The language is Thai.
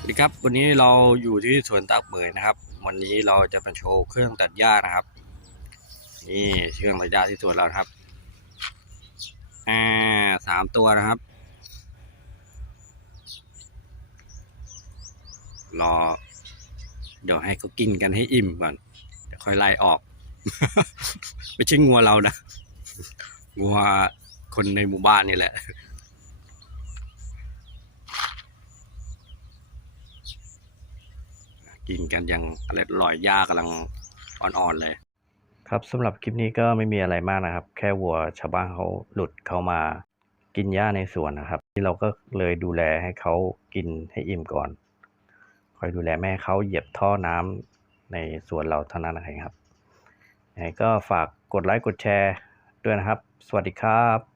สวัสดีครับวันนี้เราอยู่ที่สวนตากเบยนะครับ วันนี้เราจะมาโชว์เครื่องตัดหญ้านะครับ นี่เครื่องตัดหญ้าที่สวนเราครับอ่าสามตัวนะครับ รอ เดี๋ยวให้เขากินกันให้อิ่มก่อนเดี๋ยวค่อยไล่ออก ไม่ใช่งัวเรานะงัวคนในหมู่บ้านนี่แหละ กินกันอยังอร่อยลอยหญ้ากำลังอ่อนๆเลย ครับสำหรับคลิปนี้ก็ไม่มีอะไรมากนะครับ แค่วัวชาวบ้านเขาหลุดเข้ามากินหญ้าในสวนนะครับ ที่เราก็เลยดูแลให้เขากินให้อิ่มก่อน คอยดูแลแม่เขาเหยียบท่อน้ำในสวนเราเท่านั้นนะครับยังไงก็ฝากกดไลค์กดแชร์ด้วยนะครับ สวัสดีครับ